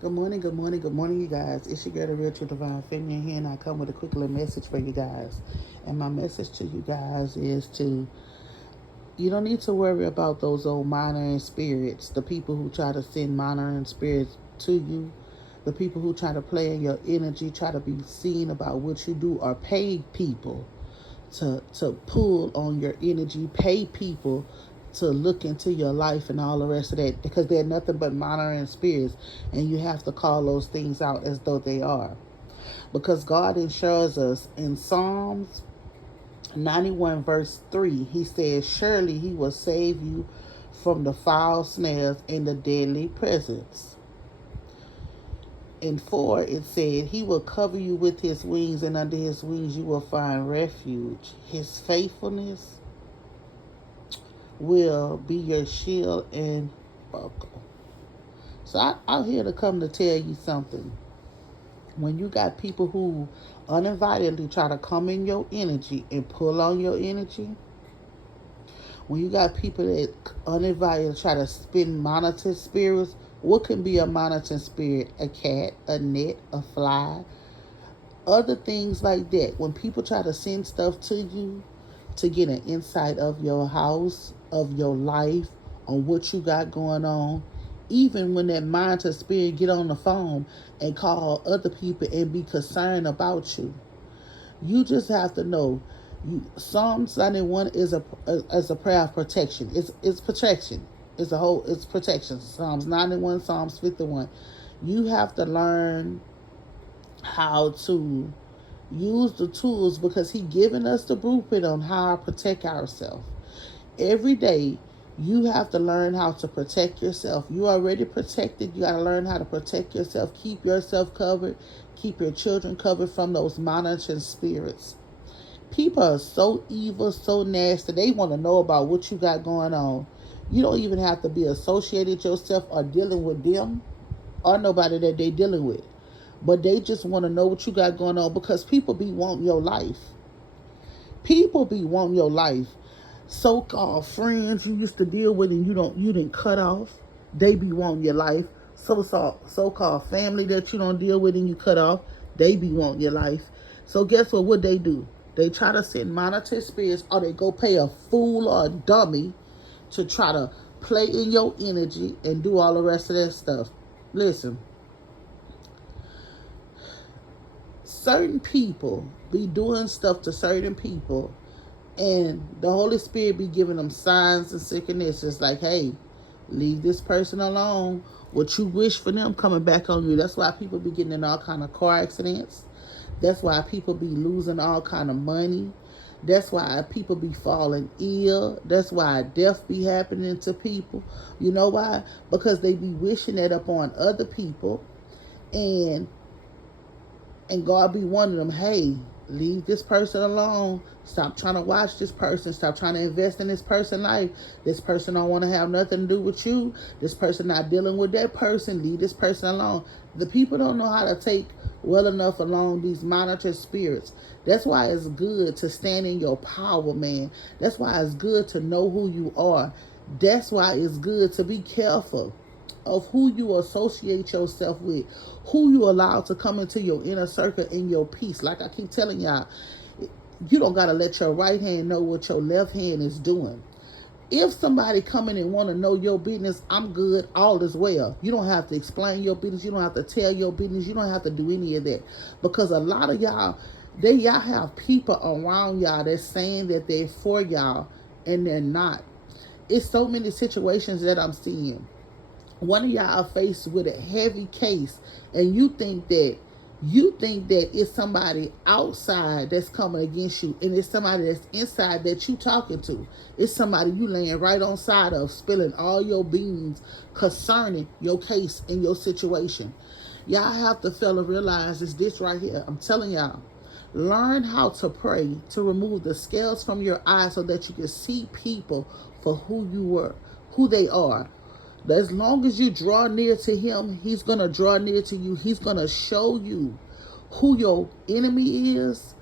Good morning, you guys. It's your girl, the Real True Divine Feminine here, and I come with a quick little message for you guys. And my message to you guys is you don't need to worry about those old monitoring spirits, the people who try to send monitoring spirits to you, the people who try to play in your energy, try to be seen about what you do, or pay people to pull on your energy, pay people to look into your life and all the rest of that, because they're nothing but monitoring spirits, and you have to call those things out as though they are. Because God assures us in Psalms 91 verse 3, he says, surely he will save you from the foul snares and the deadly presence. In 4, it said, he will cover you with his wings, and under his wings you will find refuge. His faithfulness will be your shield and buckle. So I'm here to come to tell you something. When you got people who uninvitedly try to come in your energy and pull on your energy, when you got people that uninvited try to spin monitor spirits, what can be a monitoring spirit? A cat, a net, a fly, other things like that. When people try to send stuff to you to get an insight of your house, of your life, on what you got going on, even when that monitor spirit get on the phone and call other people and be concerned about you, you just have to know. Psalm 91 is a prayer of protection. It's protection. It's protection. Psalms 91, Psalms 51. You have to learn how to use the tools, because he given us the blueprint on how to protect ourselves. Every day you have to learn how to protect yourself. You already protected. You got to learn how to protect yourself. Keep yourself covered. Keep your children covered from those monitoring spirits. People are so evil, so nasty. They want to know about what you got going on. You don't even have to be associated yourself or dealing with them or nobody that they dealing with. But they just want to know what you got going on, because people be wanting your life. People be wanting your life. So-called friends you used to deal with and you didn't cut off, they be wanting your life. So-called family that you don't deal with and you cut off, they be wanting your life. So guess what they do? They try to send monetary spirits, or they go pay a fool or a dummy to try to play in your energy and do all the rest of that stuff. Listen, certain people be doing stuff to certain people, and the Holy Spirit be giving them signs and synchronicities like, hey, leave this person alone. What you wish for them coming back on you. That's why people be getting in all kind of car accidents. That's why people be losing all kind of money. That's why people be falling ill. That's why death be happening to people. You know why? Because they be wishing that upon other people, and God be warning them, hey, leave this person alone. Stop trying to watch this person. Stop trying to invest in this person's life. This person don't want to have nothing to do with you. This person not dealing with that person. Leave this person alone. The people don't know how to take well enough along these monitor spirits. That's why it's good to stand in your power, man. That's why it's good to know who you are. That's why it's good to be careful of who you associate yourself with, who you allow to come into your inner circle in your peace. Like I keep telling y'all, you don't got to let your right hand know what your left hand is doing. If somebody come in and want to know your business, I'm good, all is well. You don't have to explain your business. You don't have to tell your business. You don't have to do any of that. Because a lot of y'all have people around y'all that's saying that they're for y'all and they're not. It's so many situations that I'm seeing. One of y'all are faced with a heavy case, and you think that it's somebody outside that's coming against you, and it's somebody that's inside that you talking to. It's somebody you laying right on side of, spilling all your beans concerning your case and your situation. Y'all have to fella realize it's this right here. I'm telling y'all. Learn how to pray to remove the scales from your eyes so that you can see people for who they are. As long as you draw near to him, he's going to draw near to you. He's going to show you who your enemy is,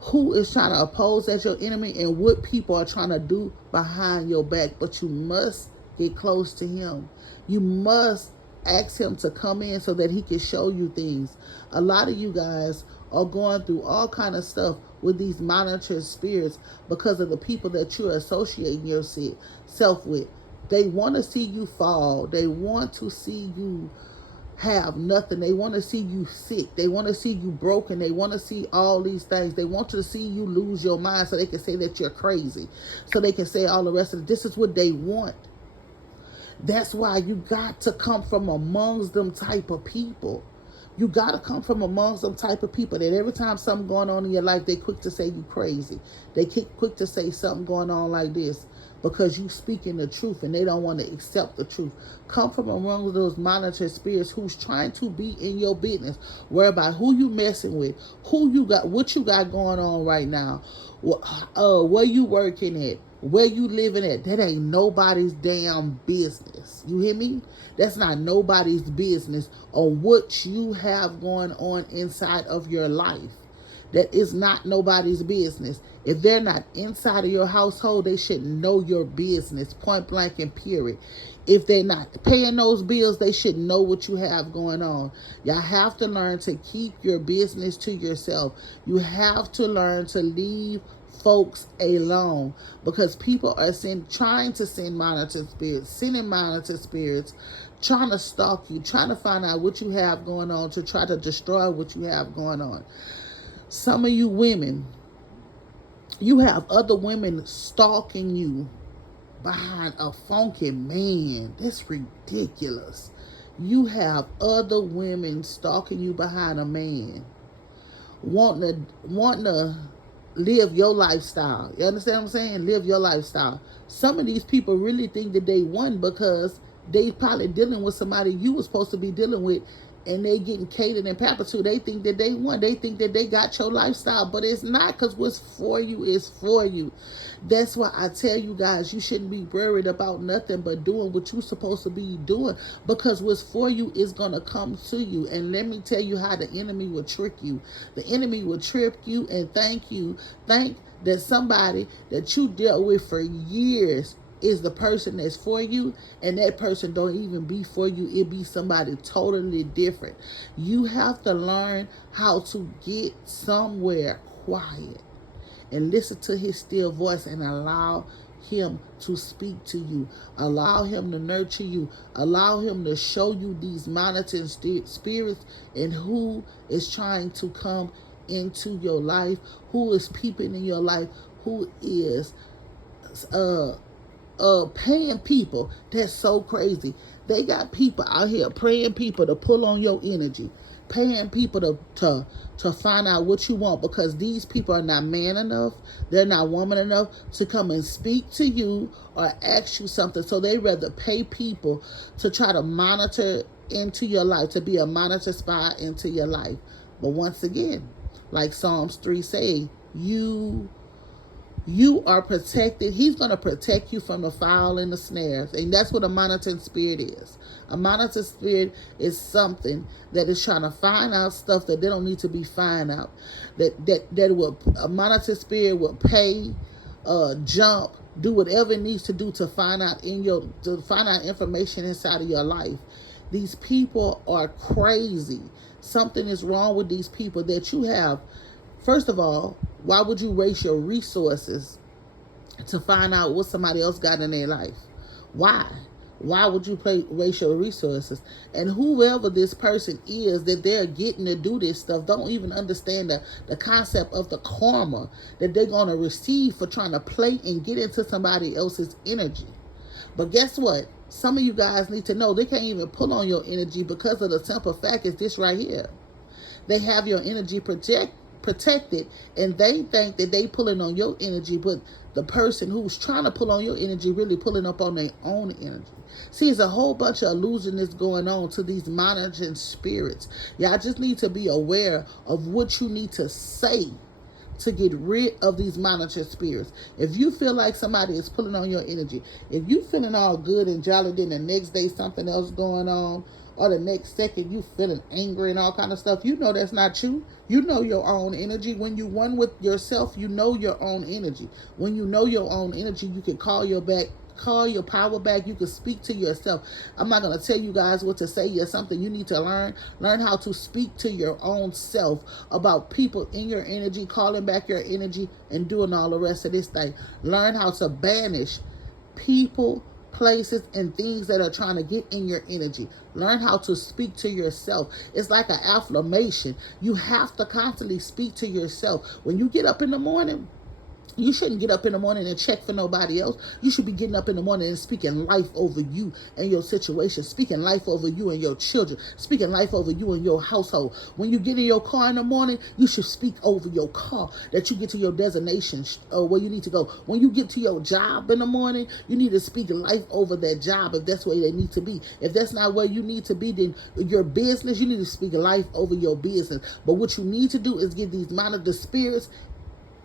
who is trying to oppose as your enemy, and what people are trying to do behind your back. But you must get close to him. You must ask him to come in so that he can show you things. A lot of you guys are going through all kind of stuff with these monitored spirits because of the people that you're associating yourself with. They want to see you fall. They want to see you have nothing. They want to see you sick. They want to see you broken. They want to see all these things. They want to see you lose your mind so they can say that you're crazy. So they can say all the rest of it. This is what they want. That's why you got to come from amongst them type of people. You got to come from amongst them type of people that every time something going on in your life, they quick to say you crazy. They quick to say something going on like this because you speaking the truth and they don't want to accept the truth. Come from among those monitored spirits who's trying to be in your business. Worry about who you messing with, who you got, what you got going on right now, where you working at, where you living at. That ain't nobody's damn business. You hear me? That's not nobody's business on what you have going on inside of your life. That is not nobody's business. If they're not inside of your household, they shouldn't know your business, point blank and period. If they're not paying those bills, they should know what you have going on. Y'all have to learn to keep your business to yourself. You have to learn to leave folks alone because people are trying to send monitored spirits, sending monitored spirits, trying to stalk you, trying to find out what you have going on to try to destroy what you have going on. Some of you women, you have other women stalking you behind a funky man. That's ridiculous. You have other women stalking you behind a man, wanting to live your lifestyle. You understand what I'm saying? Live your lifestyle. Some of these people really think that they won because they probably dealing with somebody you were supposed to be dealing with, and they getting catered and pampered to. They think that they won. They think that they got your lifestyle, but it's not, because what's for you is for you. That's why I tell you guys, you shouldn't be worried about nothing but doing what you're supposed to be doing, because what's for you is going to come to you. And let me tell you how the enemy will trick you. The enemy will trick you and think that somebody that you dealt with for years is the person that's for you, and that person don't even be for you. It be somebody totally different. You have to learn how to get somewhere quiet and listen to his still voice and allow him to speak to you. Allow him to nurture you. Allow him to show you these monitoring spirits and who is trying to come into your life, who is peeping in your life, who is paying people. That's so crazy. They got people out here praying people to pull on your energy, paying people to find out what you want, because these people are not man enough, they're not woman enough to come and speak to you or ask you something. So they rather pay people to try to monitor into your life, to be a monitor spy into your life. But once again, like Psalms 3 say, you are protected. He's going to protect you from the foul and the snares. And that's what a monitoring spirit is. A monitoring spirit is something that is trying to find out stuff that they don't need to be finding out. A monitoring spirit will pay, jump, do whatever it needs to do to find out information inside of your life. These people are crazy. Something is wrong with these people that you have. First of all, why would you waste your resources to find out what somebody else got in their life? Why? Why would you waste your resources? And whoever this person is that they're getting to do this stuff don't even understand the concept of the karma that they're going to receive for trying to play and get into somebody else's energy. But guess what? Some of you guys need to know they can't even pull on your energy because of the simple fact is this right here. They have your energy protected, and they think that they pulling on your energy, but the person who's trying to pull on your energy really pulling up on their own energy. See, it's a whole bunch of illusion that's going on to these monitoring spirits. Y'all just need to be aware of what you need to say to get rid of these monitoring spirits. If you feel like somebody is pulling on your energy, if you feeling all good and jolly, then the next day something else going on, or the next second you feeling angry and all kind of stuff, you know that's not you. You know your own energy. When you one with yourself, you know your own energy. When you know your own energy, you can call your back call your power back. You can speak to yourself. I'm not going to tell you guys what to say. It's something you need to learn. Learn how to speak to your own self about people in your energy, calling back your energy, and doing all the rest of this thing. Learn how to banish people, places, and things that are trying to get in your energy. Learn how to speak to yourself. It's like an affirmation. You have to constantly speak to yourself. When you get up in the morning, you shouldn't get up in the morning and check for nobody else. You should be getting up in the morning and speaking life over you and your situation, speaking life over you and your children, speaking life over you and your household. When you get in your car in the morning, you should speak over your car that you get to your destination where you need to go. When you get to your job in the morning, you need to speak life over that job if that's where they need to be. If that's not where you need to be, then your business, you need to speak life over your business. But what you need to do is get these monitor spirits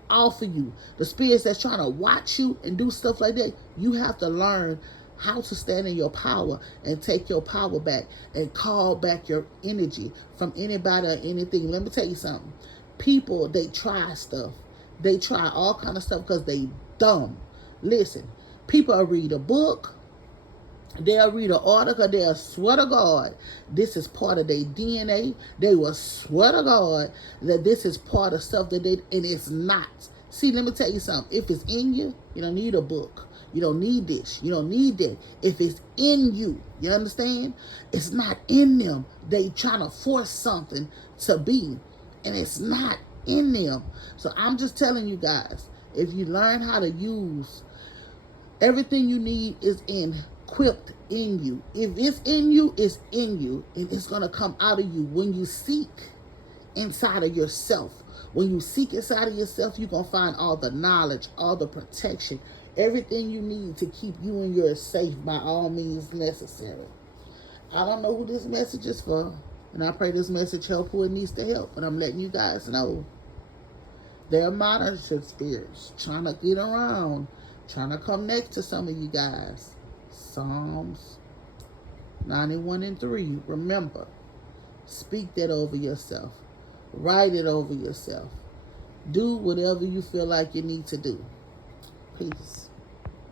off of you. The spirits that's trying to watch you and do stuff like that. You have to learn how to stand in your power and take your power back and call back your energy from anybody or anything. Let me tell you something. People, they try stuff. They try all kind of stuff because they dumb. Listen, people will read a book. They'll read an article. They'll swear to God this is part of their DNA. They will swear to God that this is part of stuff that they, and it's not. See, let me tell you something. If it's in you, you don't need a book. You don't need this. You don't need that. If it's in you, you understand? It's not in them. They trying to force something to be, and it's not in them. So I'm just telling you guys, if you learn how to use everything you need is equipped in you. If it's in you, it's in you. And it's going to come out of you when you seek inside of yourself. When you seek inside of yourself, you're going to find all the knowledge, all the protection, everything you need to keep you and yours safe by all means necessary. I don't know who this message is for, and I pray this message help who it needs to help. But I'm letting you guys know there are monitoring spirits trying to get around, trying to come next to some of you guys. Psalms 91:3. Remember, speak that over yourself. Write it over yourself. Do whatever you feel like you need to do. Peace.